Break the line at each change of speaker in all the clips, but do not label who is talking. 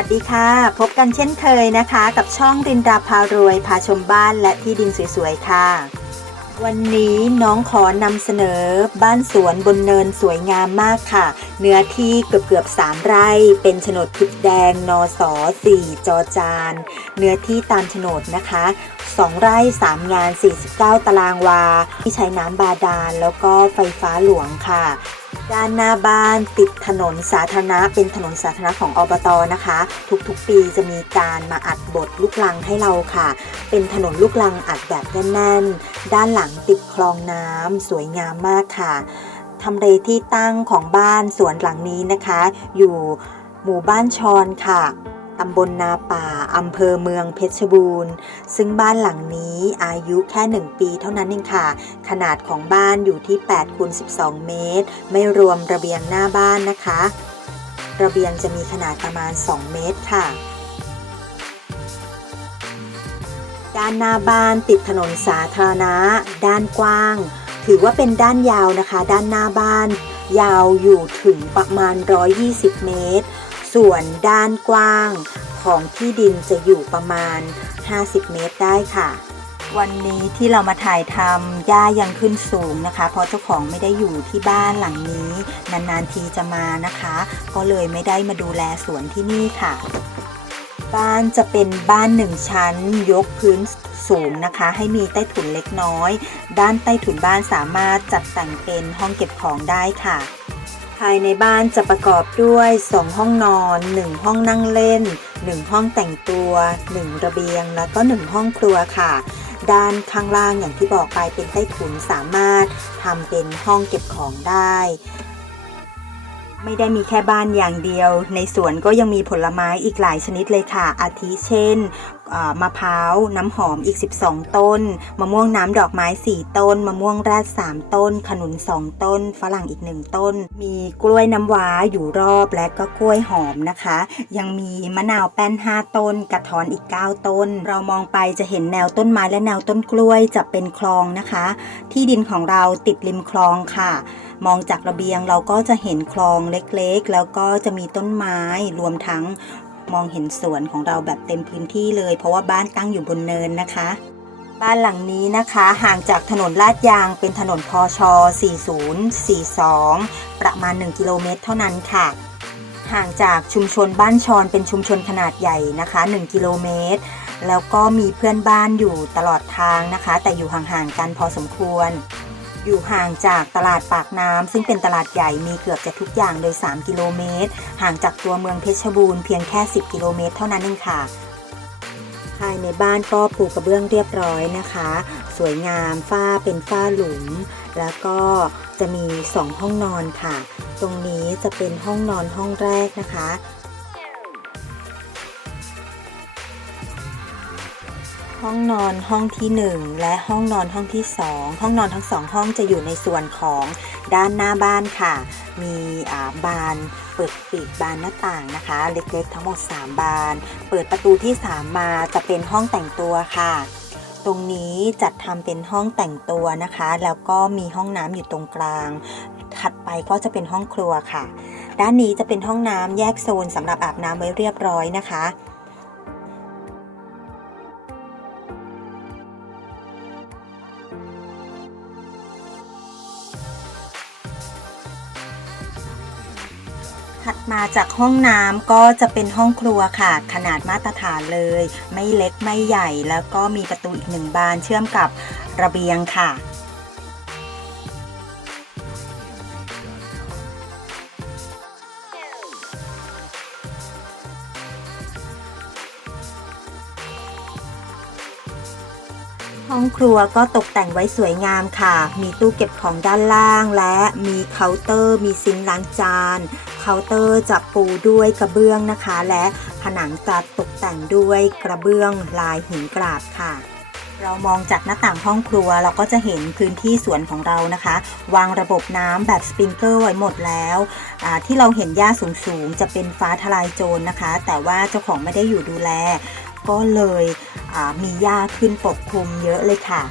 สวัสดีค่ะ พบกันเช่นเคยนะคะ กับช่องรินดาพารวยพาชมบ้านและที่ดินสวยๆค่ะ วันนี้น้องขอนำเสนอบ้านสวนบนเนินสวยงามมากค่ะ เนื้อที่เกือบเกือบๆ3ไร่ เป็นโฉนดทึบแดงนอสอ4จอจาน เนื้อที่ตามโฉนดนะคะ 2 ไร่ 3 งาน 49 ตารางวา ที่ใช้น้ำบาดาล แล้วก็ไฟฟ้าหลวงค่ะ ด้านหน้าบ้านติดถนนสาธารณะ เป็นถนนสาธารณะของอบตนะคะ ทุกๆ ปีจะมีการมาอัดบทลูกลังให้เราค่ะ เป็นถนนลูกลังอัดแบบแน่นๆ ด้านหลังติดคลองน้ำสวยงามมากค่ะ ทำเลที่ตั้งของบ้านสวนหลังนี้นะคะ อยู่หมู่บ้านชอนค่ะตำบลนาป่า อำเภอเมืองเพชรบูรณ์ ซึ่งบ้านหลังนี้อายุแค่ 1 ปีเท่านั้นเองค่ะ ขนาดของบ้านอยู่ที่8คูณ12 เมตร ไม่รวมระเบียงหน้าบ้านนะคะ ระเบียงจะมีขนาดประมาณ 2 เมตรค่ะ ด้านหน้าบ้านติดถนนสาธารณะ ด้านกว้าง ถือว่าเป็นด้านยาวนะคะ ด้านหน้าบ้าน ยาวอยู่ถึงประมาณ 120 เมตร ส่วนด้านกว้างของที่ดินจะอยู่ประมาณ 50 เมตรได้ค่ะ วันนี้ที่เรามาถ่ายทำหญ้ายังขึ้นสูงนะคะ เพราะเจ้าของไม่ได้อยู่ที่บ้านหลังนี้ นานๆทีจะมานะคะ ก็เลยไม่ได้มาดูแลสวนที่นี่ค่ะ บ้านจะเป็นบ้านหนึ่งชั้น ยกพื้นสูงนะคะ ให้มีใต้ถุนเล็กน้อย ด้านใต้ถุนบ้านสามารถจัดแต่งเป็นห้องเก็บของได้ค่ะ ภายในบ้านจะประกอบด้วย 2 ห้องนอน 1 ห้องนั่งเล่น 1 ห้องแต่งตัว 1 ระเบียง แล้วก็ 1 ห้องครัวค่ะ ด้านข้างล่างอย่างที่บอกไปเป็นใต้ถุนสามารถทำเป็นห้องเก็บของได้ ไม่ได้มีแค่บ้านอย่างเดียว ในสวนก็ยังมีผลไม้อีกหลายชนิดเลยค่ะ อาทิเช่นมะพร้าวน้ำหอมอีก 12 ต้น มะม่วงน้ำดอกไม้ 4 ต้น มะม่วงแรด3 ต้น ขนุน 2 ต้น ฝรั่งอีก 1 ต้น มีกล้วยน้ำว้าอยู่รอบและก็กล้วยหอมนะคะ ยังมีมะนาวแป้น 5 ต้น กระท้อนอีก 9 ต้น เรามองไปจะเห็นแนวต้นไม้และแนวต้นกล้วยจะเป็นคลองนะคะ ที่ดินของเราติดริมคลองค่ะ มองจากระเบียงเราก็จะเห็นคลองเล็กๆ แล้วก็จะมีต้นไม้รวมทั้งมองเห็นสวนของเราแบบเต็มพื้นที่เลย เพราะว่าบ้านตั้งอยู่บนเนินนะคะ บ้านหลังนี้นะคะห่างจากถนนลาดยางเป็นถนนพช4042 ประมาณ 1 กิโลเมตรเท่านั้นค่ะห่างจากชุมชนบ้านชอนเป็นชุมชนขนาดใหญ่นะคะ 1 กิโลเมตร แล้วก็มีเพื่อนบ้านอยู่ตลอดทางนะคะ แต่อยู่ห่างๆกันพอสมควร อยู่ห่างจากตลาดปากน้ำซึ่งเป็นตลาดใหญ่มีเกือบจะทุกอย่างโดย3กิโลเมตร ห่างจากตัวเมืองเพชรบูรณ์เพียงแค่ 10 กิโลเมตรเท่านั้นเองค่ะภายในบ้านก็ปูกระเบื้องเรียบร้อยนะคะ สวยงามฝ้าเป็นฝ้าหลุม แล้วก็จะมี 2 ห้องนอนค่ะ ตรงนี้จะเป็นห้องนอนห้องแรกนะคะ ห้องนอนห้องที่ 1 และห้องนอนห้องที่ 2 ห้องนอนทั้งสองห้องจะอยู่ในส่วนของด้านหน้าบ้านค่ะ มีบานเปิดปีกบานหน้าต่างนะคะ เล็กๆทั้งหมด 3 บาน เปิดประตูที่ 3 มาจะเป็นห้องแต่งตัวค่ะ ตรงนี้จัดทำเป็นห้องแต่งตัวนะคะ แล้วก็มีห้องน้ำอยู่ตรงกลาง ถัดไปก็จะเป็นห้องครัวค่ะ ด้านนี้จะเป็นห้องน้ำแยกโซนสำหรับอาบน้ำไว้เรียบร้อยนะคะ ถัดมาจากห้องน้ำก็จะเป็นห้องครัวค่ะ ขนาดมาตรฐานเลย ไม่เล็กไม่ใหญ่แล้วก็มีประตูอีกหนึ่งบานเชื่อมกับระเบียงค่ะ ห้องครัวก็ตกแต่งไว้สวยงามค่ะ มีตู้เก็บของด้านล่างและมีเคาน์เตอร์ มีซิงค์ล้างจาน เคาน์เตอร์จะปูด้วยกระเบื้องนะคะ และผนังจะตกแต่งด้วยกระเบื้องลายหินกราบค่ะเรามองจากหน้าต่างห้องครัวเราก็จะเห็นพื้นที่สวนของเรานะคะ วางระบบน้ำแบบสปริงเกอร์ไว้หมดแล้วที่เราเห็นหญ้าสูงๆ จะเป็นฟ้าทลายโจรนะคะ แต่ว่าเจ้าของไม่ได้อยู่ดูแล ก็เลยมีหญ้าขึ้นปกคลุมเยอะเลยค่ะ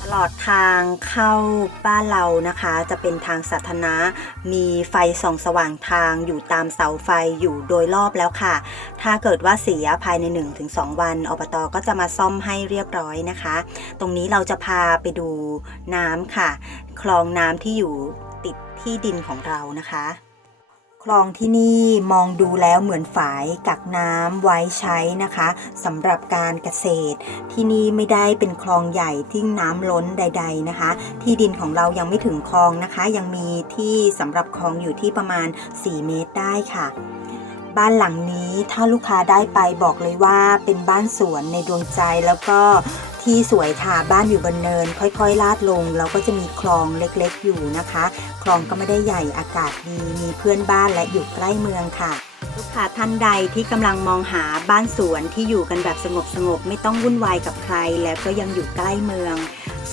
ตตลอดทางเข้าบ้านเรานะคะ จะเป็นทางสาธารณะมีไฟส่องสว่างทางอยู่ตามเสาไฟอยู่โดยรอบแล้วค่ะ ถ้าเกิดว่าเสียภายใน 1-2 วันอบตก็จะมาซ่อมให้เรียบร้อยนะคะ ตรงนี้เราจะพาไปดูน้ำค่ะ คลองน้ำที่อยู่ติดที่ดินของเรานะคะ คลองที่นี่มองดูแล้วเหมือนฝายกักน้ำไว้ใช้นะคะสำหรับการเกษตร ที่นี่ไม่ได้เป็นคลองใหญ่ที่น้ำล้นใด ๆนะคะ ที่ดินของเรายังไม่ถึงคลองนะคะ ยังมีที่สำหรับคลองอยู่ที่ประมาณ 4 เมตรได้ค่ะ บ้านหลังนี้ถ้าลูกค้าได้ไปบอกเลยว่าเป็นบ้านสวนในดวงใจแล้วก็ ที่สวยค่ะบ้านอยู่บนเนิน ค่อยๆ ลาดลงแล้วก็จะมีคลองเล็กๆ อยู่นะคะ คลองก็ไม่ได้ใหญ่อากาศดี มีเพื่อนบ้านและอยู่ใกล้เมืองค่ะลูกค้าท่านใดที่กำลังมองหาบ้านสวนที่อยู่กันแบบสงบสงบๆไม่ต้องวุ่นวายกับใคร แล้วก็ยังอยู่ใกล้เมือง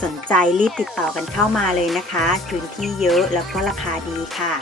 สนใจรีบติดต่อกันเข้ามาเลยนะคะพื้นที่เยอะแล้วก็ราคาดีค่ะ